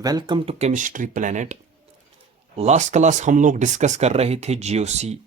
Welcome to chemistry planet. Last class हम लोग discuss कर रहे थे जीओसी।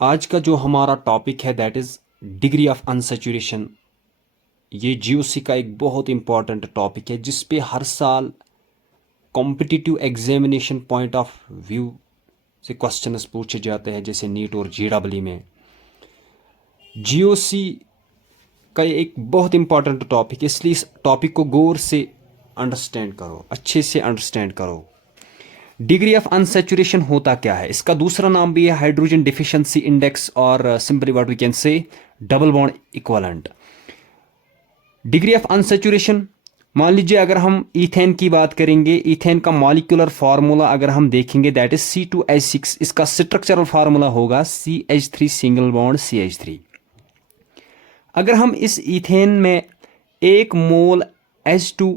आज का जो हमारा टॉपिक है that is degree of unsaturation. ये जीओसी का एक बहुत इंपॉर्टेंट टॉपिक है जिस पे हर साल competitive examination point of view से क्वेश्चंस पूछे जाते हैं, जैसे नीट और जेईई में। जीओसी का एक बहुत इंपॉर्टेंट टॉपिक, इसलिए इस टॉपिक को गौर से अंडरस्टैंड करो, अच्छे से अंडरस्टैंड करो। डिग्री ऑफ अनसैचुरेशन होता क्या है? इसका दूसरा नाम भी है हाइड्रोजन डिफिशिएंसी इंडेक्स, और simply what we can say double bond equivalent. Degree of unsaturation, मान लीजिए अगर हम ईथेन की बात करेंगे, ईथेन का मॉलिक्यूलर फार्मूला अगर हम देखेंगे दैट इज C2H6। इसका स्ट्रक्चरल फार्मूला होगा CH3 सिंगल बॉन्ड CH3। अगर हम इस ईथेन में 1 मोल H2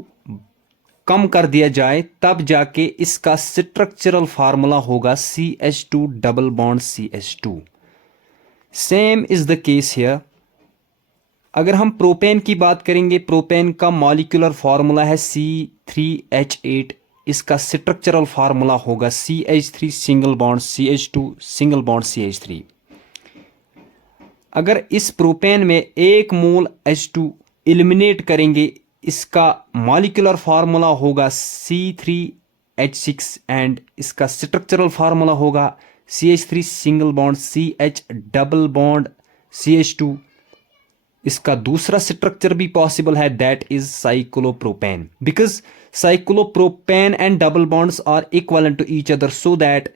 कम कर दिया जाए तब जाके इसका स्ट्रक्चरल फार्मूला होगा CH2 double bond CH2। Same is the case here. अगर हम प्रोपेन की बात करेंगे, प्रोपेन का मॉलिक्यूलर फार्मूला है C3H8। इसका स्ट्रक्चरल फार्मूला होगा CH3 single bond CH2 single bond CH3। अगर इस प्रोपेन में 1 मोल H2 एलिमिनेट करेंगे, इसका मॉलिक्यूलर फार्मूला होगा C3H6 एंड इसका स्ट्रक्चरल फार्मूला होगा CH3 single bond CH double bond CH2। इसका दूसरा स्ट्रक्चर भी पॉसिबल है that is cyclopropane, because cyclopropane and double bonds are equivalent to each other, so that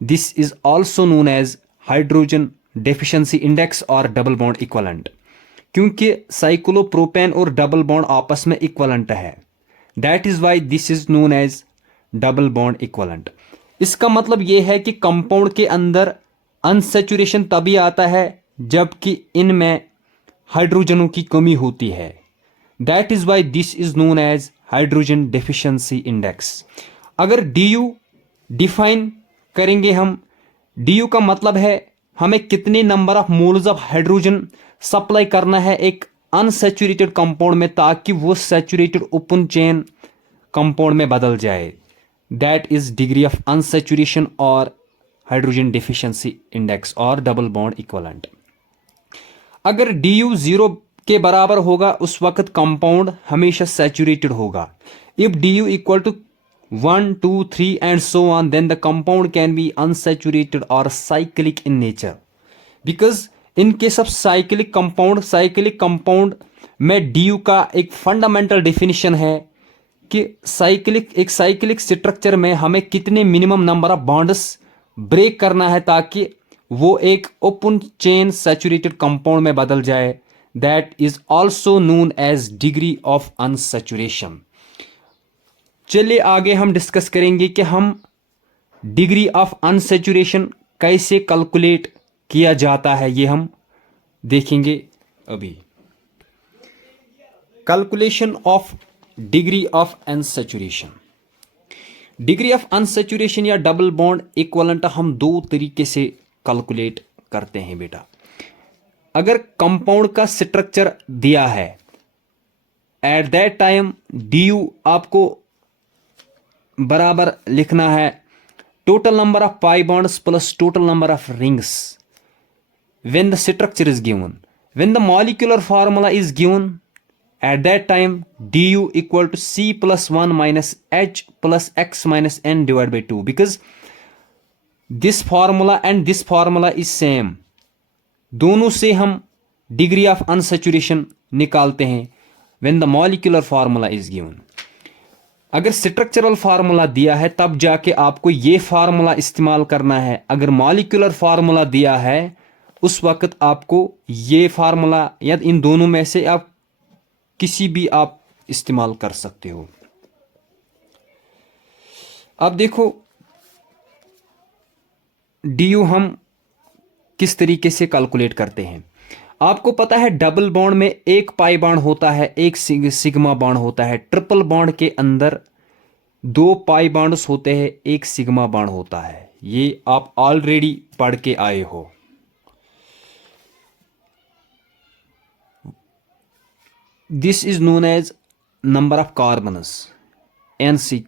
this is also known as hydrogen deficiency index और double bond equivalent. क्योंकि cyclopropane और double bond आपस में equivalent है, that is why this is known as double bond equivalent. इसका मतलब यह है कि कंपाउंड के अंदर अनसैचुरेशन तभी आता है जबकि इनमें हाइड्रोजनों की कमी होती है, that is why this is known as hydrogen deficiency index. अगर डीयू डिफाइन करेंगे हम, डीयू का मतलब है हमें कितने number of moles of hydrogen supply करना है एक अनसैचुरेटेड कंपाउंड में ताकि वो सैचुरेटेड ओपन चेन कंपाउंड में बदल जाए, that is degree of unsaturation और हाइड्रोजन डेफिशिएंसी इंडेक्स और डबल बॉन्ड इक्विवेलेंट। अगर DU 0 के बराबर होगा उस वक्त कंपाउंड हमेशा सैचुरेटेड होगा। If DU equal to 1, 2, 3 and so on, then the compound can be unsaturated or cyclic in nature. Because in case of cyclic compound में DU का एक फंडामेंटल डेफिनेशन है कि एक साइक्लिक स्ट्रक्चर में हमें कितने minimum number of bonds break करना है ताकि वो एक ओपन चेन सैचुरेटेड कंपाउंड में बदल जाए, that is also known as degree of unsaturation. चलिए आगे हम डिस्कस करेंगे कि हम डिग्री ऑफ अनसैचुरेशन कैसे कैलकुलेट किया जाता है, ये हम देखेंगे अभी। Calculation of degree of unsaturation. Degree of unsaturation या डबल बॉन्ड इक्विवेलेंट हम दो तरीके से कैलकुलेट करते हैं बेटा। अगर कंपाउंड का स्ट्रक्चर दिया है एट दैट टाइम DU आपको बराबर लिखना है total number of pi bonds plus total number of rings when the structure is given. When the molecular formula is given at that time DU equal to C plus 1 minus H plus X minus N divided by 2, because this formula and this formula is same। दोनों से हम degree of unsaturation निकालते हैं when the molecular formula is given। अगर structural formula दिया है तब जाके आपको ये फार्मूला इस्तेमाल करना है। अगर मॉलिक्यूलर फार्मूला दिया है उस वक्त आपको ये फार्मूला या इन दोनों में से आप किसी भी आप इस्तेमाल कर सकते हो। अब देखो DU हम किस तरीके से कैलकुलेट करते हैं। आपको पता है डबल बॉन्ड में एक पाई बॉन्ड होता है, एक सिग्मा बॉन्ड होता है। ट्रिपल बॉन्ड के अंदर 2 पाई बॉन्ड्स होते हैं, एक सिग्मा बॉन्ड होता है। ये आप ऑलरेडी पढ़ के आए हो। This is known as number of carbons. NC,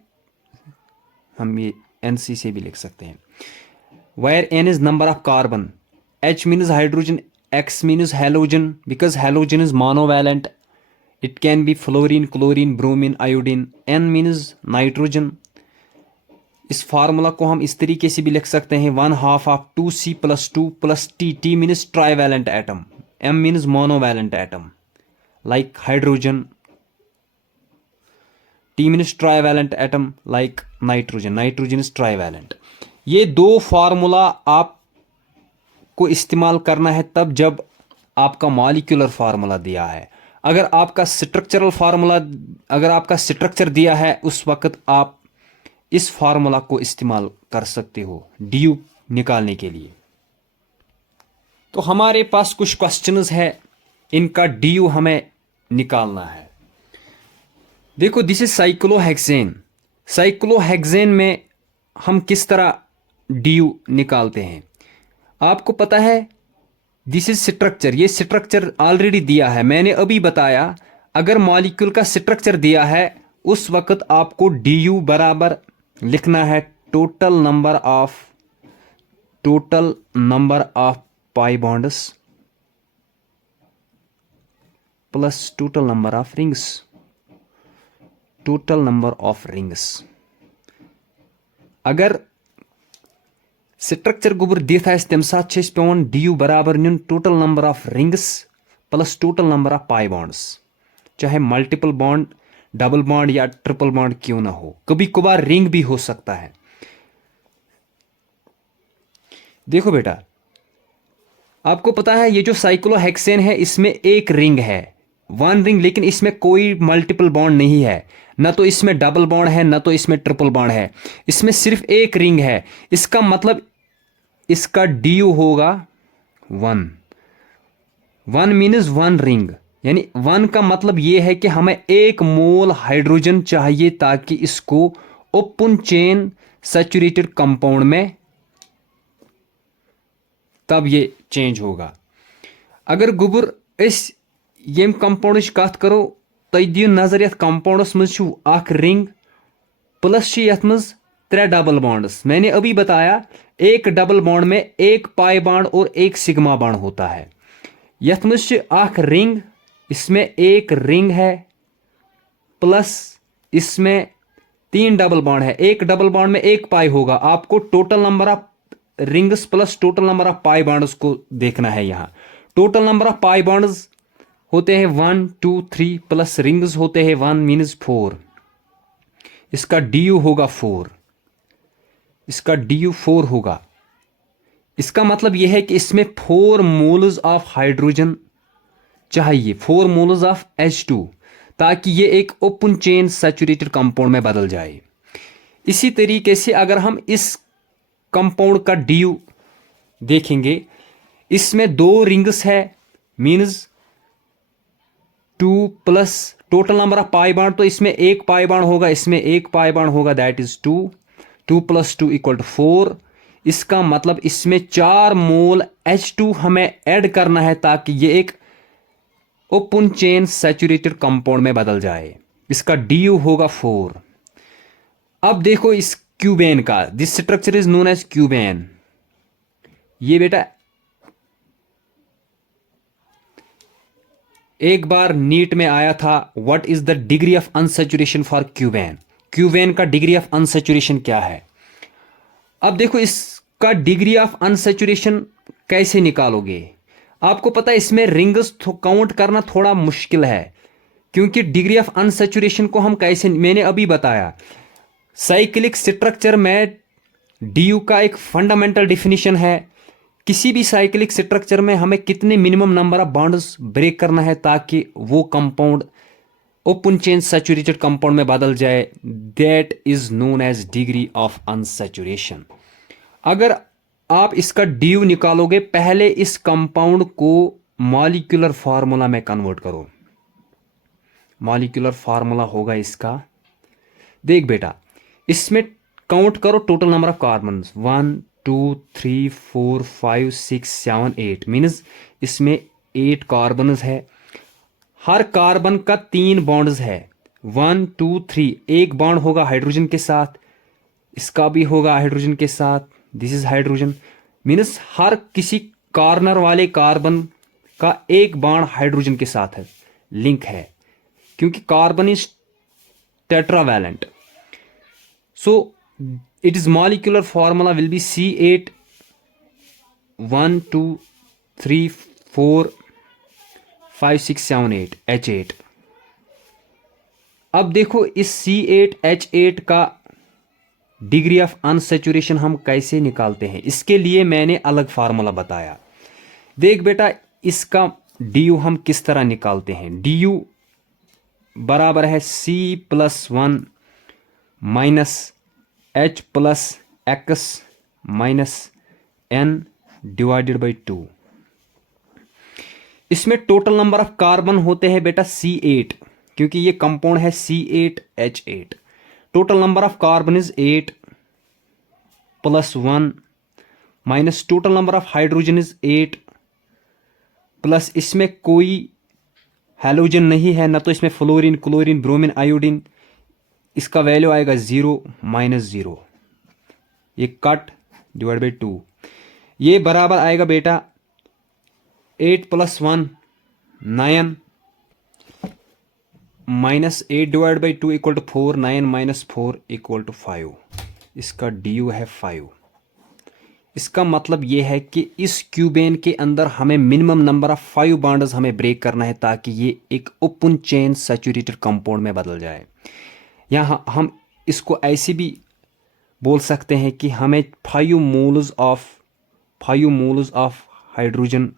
हम ये NC से भी लिख सकते हैं। Where N is number of carbon, H means hydrogen, X means halogen because halogen is monovalent. It can be fluorine, chlorine, bromine, iodine. N means nitrogen. इस formula को हम इस तरीके से भी लिख सकते हैं 1/2 of 2C plus 2 plus T. T means trivalent atom. M means monovalent atom like hydrogen. T means trivalent atom like nitrogen. Nitrogen is trivalent. ये दो फार्मूला आपको इस्तेमाल करना है तब जब आपका मॉलिक्यूलर फार्मूला दिया है। अगर आपका स्ट्रक्चर दिया है उस वक्त आप इस फार्मूला को इस्तेमाल कर सकते हो DU निकालने के लिए। तो हमारे पास कुछ क्वेश्चंस है, इनका DU हमें निकालना है। देखो, दिस इज साइक्लोहेक्सेन। साइक्लोहेक्सेन में हम किस तरह DU निकालते हैं आपको पता है। दिस इज स्ट्रक्चर, ये स्ट्रक्चर ऑलरेडी दिया है, मैंने अभी बताया। अगर मॉलिक्यूल का स्ट्रक्चर दिया है उस वक्त आपको DU बराबर लिखना है total number of pi bonds plus total number of rings. अगर स्ट्रक्चर गोबर दिथ आए तम साथ पेवन DU बराबर नुन total number of rings plus total number of pi bonds, चाहे मल्टीपल बॉन्ड, डबल बॉन्ड या ट्रिपल बॉन्ड क्यों ना हो, कभी कभार रिंग भी हो सकता है। देखो बेटा, आपको पता है ये जो साइक्लोहेक्सेन है इसमें एक रिंग है, वन रिंग, लेकिन इसमें कोई मल्टीपल बॉन्ड नहीं है, ना तो इसमें डबल बॉन्ड है ना तो इसमें ट्रिपल बॉन्ड है, इसमें सिर्फ एक रिंग है। इसका मतलब इसका DU होगा 1। 1 मीन्स 1 रिंग, यानी 1 का मतलब यह है कि हमें 1 मोल हाइड्रोजन चाहिए ताकि इसको ओपन चेन सैचुरेटेड कंपाउंड में तब ये चेंज होगा। अगर गुबर इस यम कंपाउंड कत करो तुम दियो नजर यथ कंपाउंडस मज रिंग प्लस यथ मज 3 डबल बॉन्ड्स। मैंने अभी बताया एक डबल बॉन्ड में एक पाई बॉन्ड और एक सिग्मा बॉन्ड होता है। यथ मज रिंग, इसमें एक रिंग है प्लस इसमें 3 डबल बॉन्ड है, एक डबल बॉन्ड में एक पाई होगा। आपको total number of rings plus total number of pi bonds को देखना है। यहां total number of pi bonds होते हैं 1 2 3 प्लस रिंग्स होते हैं 1 मीन्स 4। इसका DU होगा 4, इसका DU 4 होगा। इसका मतलब यह है कि इसमें 4 मोल्स ऑफ हाइड्रोजन चाहिए, 4 मोल्स ऑफ H2, ताकि ये एक ओपन चेन सैचुरेटेड कंपाउंड में बदल जाए। इसी तरीके से अगर हम इस कंपाउंड का DU देखेंगे, इसमें 2 रिंग्स है means 2 plus total number of pi bond, तो इसमें एक पाई बॉन्ड होगा, इसमें एक पाई बॉन्ड होगा, दैट इज 2। 2 + 2 = 4। इसका मतलब इसमें 4 मोल H2 हमें ऐड करना है ताकि ये एक ओपन चेन सैचुरेटेड कंपाउंड में बदल जाए। इसका DU होगा 4। अब देखो इस क्यूबेन का, this structure is known as cubane. ये बेटा एक बार नीट में आया था, what is the degree of unsaturation for cubane. Cubane का डिग्री ऑफ अनसैचुरेशन क्या है। अब देखो इसका डिग्री ऑफ अनसैचुरेशन कैसे निकालोगे। आपको पता है इसमें रिंग्स काउंट करना थोड़ा मुश्किल है, क्योंकि डिग्री ऑफ अनसैचुरेशन को हम कैसे, मैंने अभी बताया साइक्लिक स्ट्रक्चर में DU का एक फंडामेंटल डिफिनीशन है। किसी भी साइक्लिक स्ट्रक्चर में हमें कितने minimum number of bonds break करना है ताकि वो compound open chain saturated compound में बदल जाए, that is known as degree of unsaturation. अगर आप इसका DU निकालोगे, पहले इस कंपाउंड को मॉलिक्यूलर फार्मूला में कन्वर्ट करो। मॉलिक्यूलर फार्मूला होगा इसका, देख बेटा इसमें काउंट करो total number of carbon 1 2 3 4 5 6 7 8 means इसमें 8 कार्बन है। हर कार्बन का 3 बॉन्ड्स है, 1 2 3 एक बॉन्ड होगा हाइड्रोजन के साथ, इसका भी होगा हाइड्रोजन के साथ, दिस इज हाइड्रोजन। मीन्स हर किसी कॉर्नर वाले कार्बन का एक बॉन्ड हाइड्रोजन के साथ है, लिंक है, क्योंकि carbon is tetravalent. So it is molecular formula will be C8 1 2 3 4 5 6 7 8 H8। अब देखो इस C8H8 का डिग्री ऑफ अनसेचुरेशन हम कैसे निकालते हैं, इसके लिए मैंने अलग फार्मूला बताया। देख बेटा, इसका du हम किस तरह निकालते हैं। du बराबर है C+1 minus H+X minus N divided by 2। इसमें टोटल नंबर ऑफ कार्बन होते हैं बेटा C8, क्योंकि ये कंपाउंड है C8H8। Total number of carbon is 8 plus 1 minus total number of hydrogen is 8 plus इसमें कोई हैलोजन नहीं है, ना तो इसमें फ्लोरीन क्लोरीन ब्रोमीन आयोडीन, इसका वैल्यू आएगा 0 माइनस 0, ये कट डिवाइड बाई 2। ये बराबर आएगा बेटा 8 plus 1 9 minus 8 divide by 2 equal to 4, 9 minus 4 equal to 5। इसका du है 5। इसका मतलब ये है कि इस क्यूबेन के अंदर हमें मिनिमम नंबर ऑफ 5 बॉन्ड्स हमें ब्रेक करना है, ताकि ये एक ओपन चेन सैचुरेटेड कंपाउंड में बदल जाए। यहाँ हम इसको ऐसे भी बोल सकते हैं कि हमें 5 मोल्स ऑफ हाइड्रोजन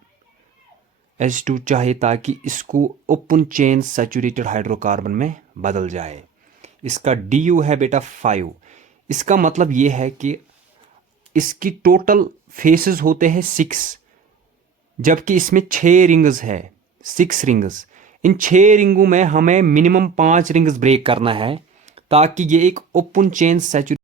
H2 चाहिए, ताकि इसको ओपन चेन सैचुरेटेड हाइड्रोकार्बन में बदल जाए। इसका du है बेटा 5। इसका मतलब ये है कि इसकी टोटल फेसेस होते हैं 6, जबकि इसमें 6 रिंग्स है, 6 रिंग्स। इन 6 रिंगों में हमें मिनिमम 5 रिंग्स ब्रेक करना है, ताकि ये एक ओपन चेन सैचुरेटेड